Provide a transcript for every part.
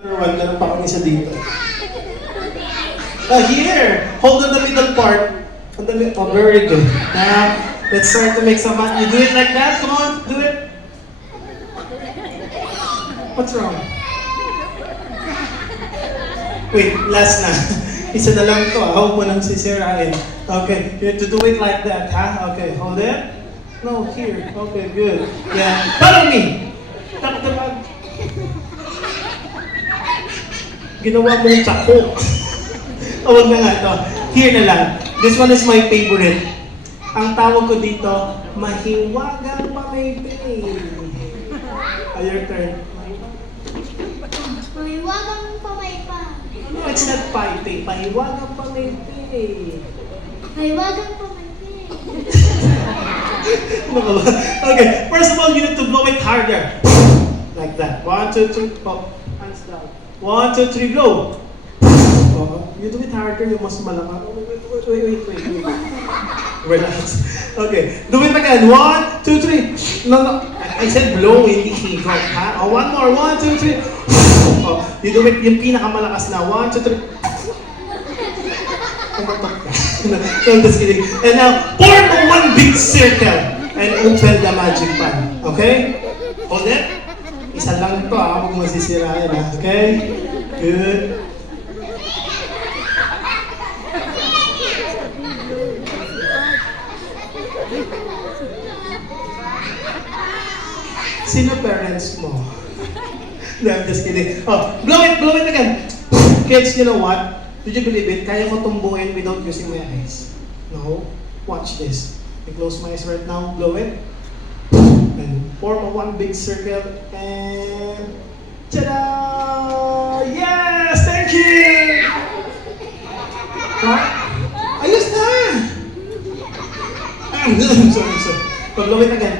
Meron pa kami isa dito. Here! Hold on the middle part. Oh, very good. Now, let's start to make some fun. You do it like that? Come on, do it. What's wrong? Wait, last na. Isa na lang to. Huwag mo nang sisirain. Okay, you have to do it like that, ha? Okay, hold it. No, here. Okay, good. Yeah. Follow me! Takot. Ginawa mo yung tsako. Huwag na nga ito. Here na lang. This one is my favorite. Ang tawag ko dito, mahiwagang pamaypay. Your turn. Mahiwagang pamaypa. No, it's not paypay. Mahiwagang pamaypay. Mahiwagang pamaypa. Ano ka ba? Okay, first of all, you need to blow it harder. Like that. 1, 2, 3, pop. Hands down. 1, 2, 3, blow. Oh, you do it harder, yung mas malakas. Oh, wait. Relax. Okay, do it again. 1, 2, 3. No. I said blow, hindi higot, ha? Oh, one more. 1, 2, 3. Oh, you do it yung pinakamalakas na. 1, 2, 3. I'm just kidding. And now, form one big circle and open the magic pan. Okay? Hold it. Isa lang ito, ha? Huwag masisirain, ha? Okay? Good. Sino parents mo? No, I'm just kidding. Oh, blow it again. Kids, you know what? Did you believe it? Kaya ko tumbuhin without using my eyes. No? Watch this. I close my eyes right now. Blow it. And form a one big circle. And ta-da! Yes! Thank you! What? Ayos na! I'm sorry. Blow it again.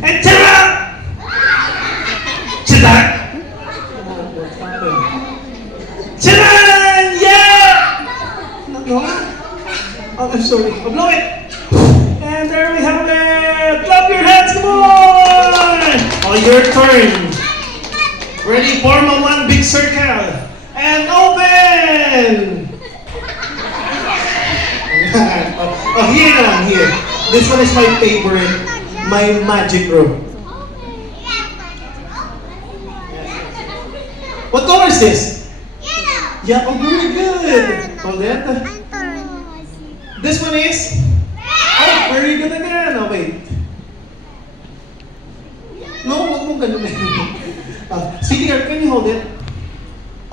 And ta-da! Ta-da! Ta-da! Yeah! No? Oh, I'm sorry. Oh, blow it! And there we have it! Clap your hands, come on! Oh, your turn. Ready? Form a one big circle. And open! Here. This one is my favorite. My magic room. What color is this? Yeah, oh, very good. Hold it. This one is? Oh, very good again. Oh, wait. No, wag mong ganun. Sweetie girl, can you hold it?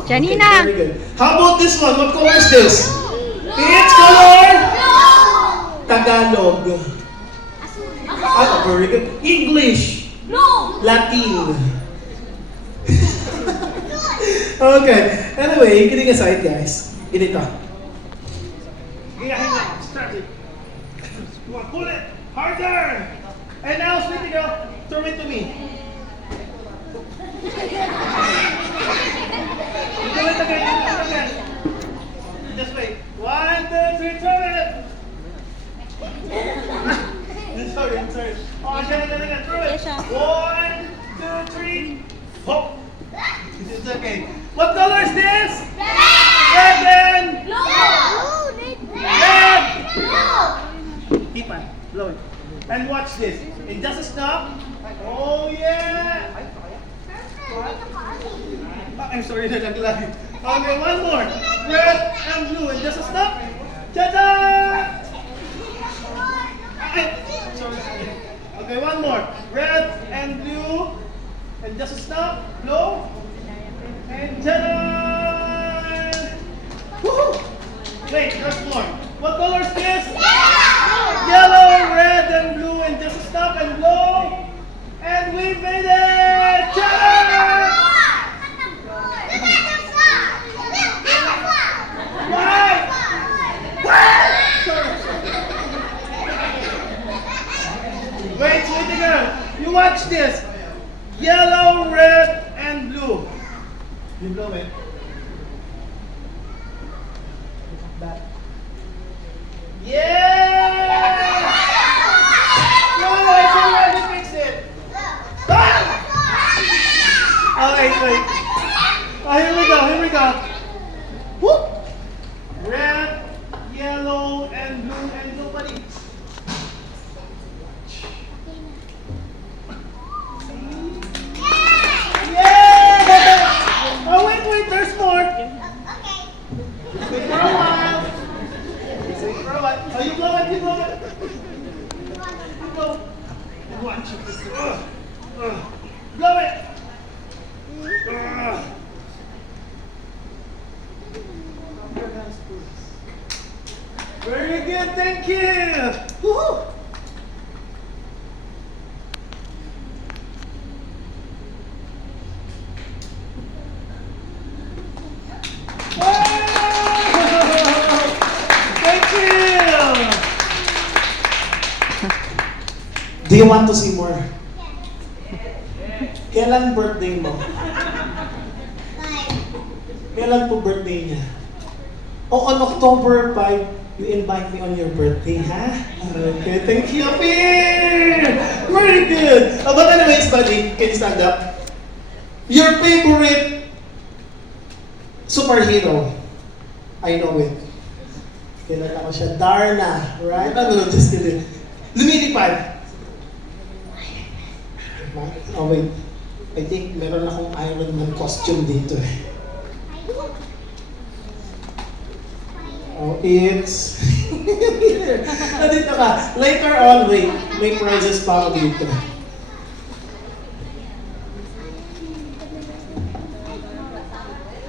Janina! Okay, very good. How about this one? What color is this? It's color? Tagalog. Oh, very good. English. Latin. Okay. Anyway, kidding aside, guys. Ganito. Yeah, start it. Come on, pull it harder. And now, sweetie girl, throw it to me. Do it again. Just wait. 1, 2, 3, throw it. I'm sorry. Oh, again. Throw it. 1, 2, 3. Hop. It's okay. What color is this? Red and red. Keep on. Blow it. And watch this. It doesn't stop. Oh yeah. Oh, I'm sorry, nalaglag. Okay, one more. Red and blue. It doesn't stop. Ta-da! Sorry. Okay, one more. Red and blue. And just stop. Blow. And ta-da! Woohoo! Wait, there's more. What color is this? Yellow, red, and blue. And just stop and blow. And we made it! Ta-da! Why? Sorry. Wait, sweetie girl. You watch this. Yellow, red, and blue. You blow it. Yeah! No, it's already fixed it. Ah! Oh, wait. Oh, here we go. go. Whoop. Red, yellow, and blue, buddy. Yeah! Oh, wait, there's more. Stay for a while. Stay for a while. Oh, you blow it. You go. Watch it. Blow it. Very good, thank you. Woohoo. Thank you. Do you want to see more? Kailan birthday mo? Kailan po birthday niya? Oh, on October 5, you invite me on your birthday, ha? Okay, thank you, Pin! Very good! But anyways, buddy, can you stand up? Your favorite superhero? I know it. Kilala ko siya, Darna, right? No, just kidding. Lumilipad. Oh, wait. I think meron akong Iron Man costume dito eh. Oh, it's... Nandito ka. Later on, wait. May prizes pa ako dito.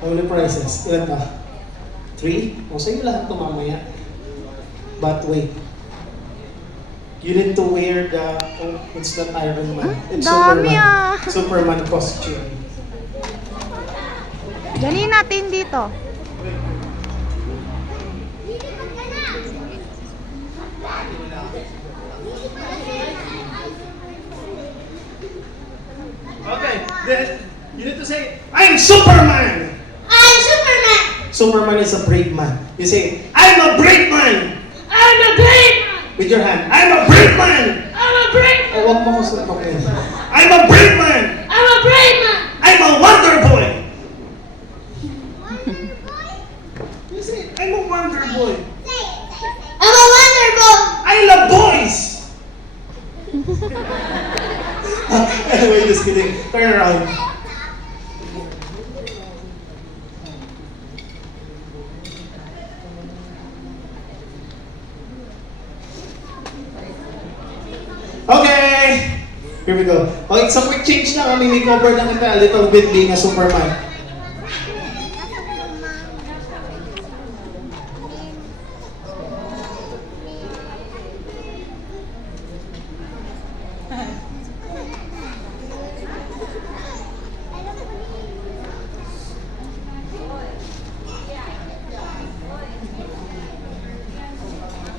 How many prizes? Ilan pa? 3? O, sa'yo lahat ito mamaya. But wait. You need to wear the... Oh, it's not Iron Man. It's Dami Superman. ah. Superman costume. Dali natin dito. Okay, then you need to say, I'm Superman! I'm Superman! Superman is a brave man. You say, I'm a brave man! I'm a brave man! With your hand, I'm a brave man! I'm a brave man! Oh, wag mo ko suntokin. I'm a brave man! I'm a brave man! I'm a wonder boy! Wonder boy? You say, I'm a wonder boy. I'm a wonder boy! I love boys! Anyway, just kidding. Turn around. Okay! Here we go. Okay, it's a quick change lang. May cover lang kita a little bit being a Superman.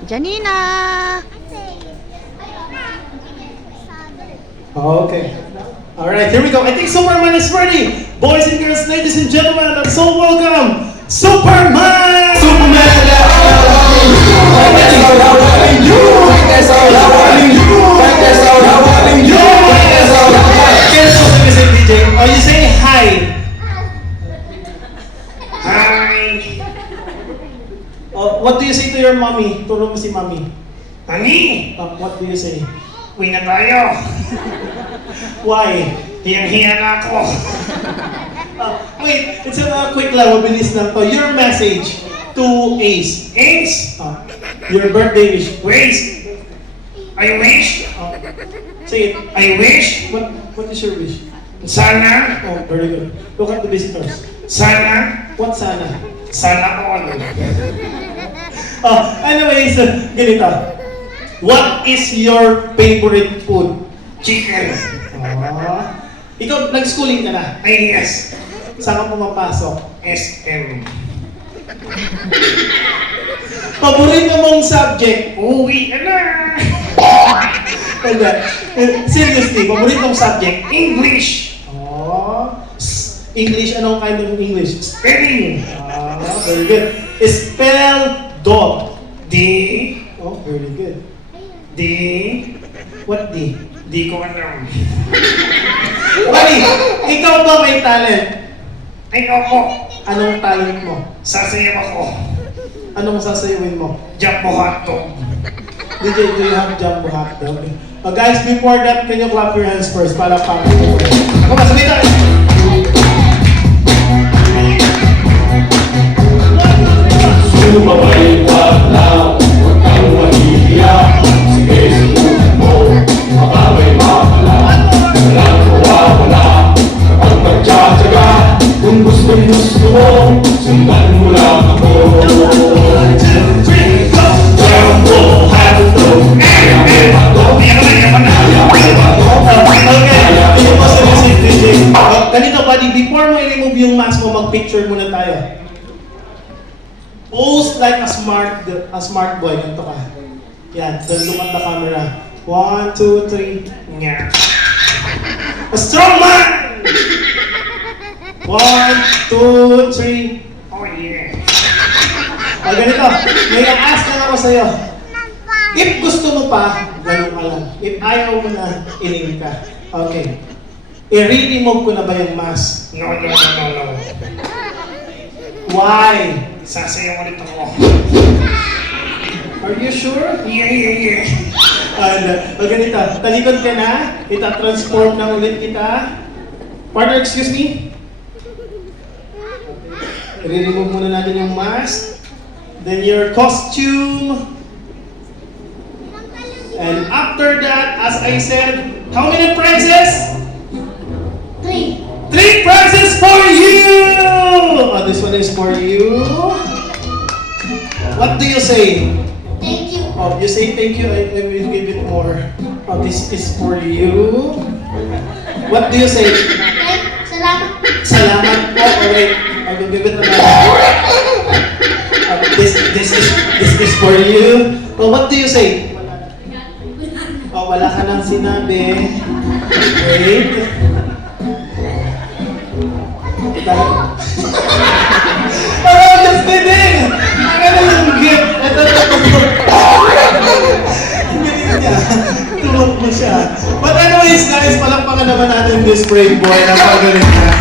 Janina! Okay. Alright, here we go. I think Superman is ready. Boys and girls, ladies and gentlemen, and so welcome, Superman! Superman! Oh, you say hi. Hi. Oh, what do you say to your mommy? Turo mo si mommy. Mami! What do you say? Uwi na tayo. Why? Hiyang-hiya na ako. Wait, it's a quick lang, mabilis lang to. Your message to Ace. Ace! Your birthday wish. Wish! I wish! Say it. I wish! What is your wish? Sana! Oh, very good. Look at the visitors. Sana! What sana? Sana all. Anyways, ganito. What is your favorite food? Chicken. Ikaw, nag-schooling ka na? Ay, yes. Saan ka pumapasok? SM. Paborito mong subject? Uwi ka na. Seriously, paborito mong subject? English. English, anong kind of English? Spelling. Very good. Spell dog. D. Oh, very good. D. What D? D ko alam. Buddy, ikaw ba may talent? Ay, opo. Anong talent mo? Sasayaw ako. Anong sasayawin mo? Jumbo hotdog. DJ, do you have jumbo hotdog? Guys, before that, can you clap your hands first para pa. Ako ba, sabi tayo! Sumabay ka lang, huwag kang mahihiya. Sige, subukan mo, baka may makala. Walang mawawala, kapag magtsatsaga. Kung gustong gusto mo, sundan mo lang ako. 1, 2, 3, go! Jumbo hotdog, Okay, hindi mo si DJ. Ganito, buddy, before mo i-remove yung mask mo, mag-picture muna tayo. Pose like a smart boy. Ganito ka. Yan, then look at the camera. 1, 2, 3. Nga. A strong man! 1, 2, 3. Oh, yeah. Ganito, may ask lang ako sa'yo. If gusto mo pa, ganun ka lang. If ayaw mo na, iling ka. Okay. I-remove ko na ba yung mask? No. Why? Sasayaw ulit ako. Are you sure? Yeah. Ganito, talikod ka na, ita-transform na ulit kita. Partner, excuse me? I-remove muna natin yung mask. Then your costume. And after that, as I said, how many prizes? 3. 3 prizes for you! Oh, this one is for you. What do you say? Thank you. Oh, you say thank you, I will give it more. Oh, this is for you. What do you say? Salamat. Salamat po. Oh, wait, I will give it another. This is for you. Oh, what do you say? Oh, wala ka nang sinabi. Wait. Oh, just kidding! Ang ano yung gift? Ito. Galing niya. Tulog mo siya. But anyways, guys, palakpakan naman natin this brave boy na pagaling niya.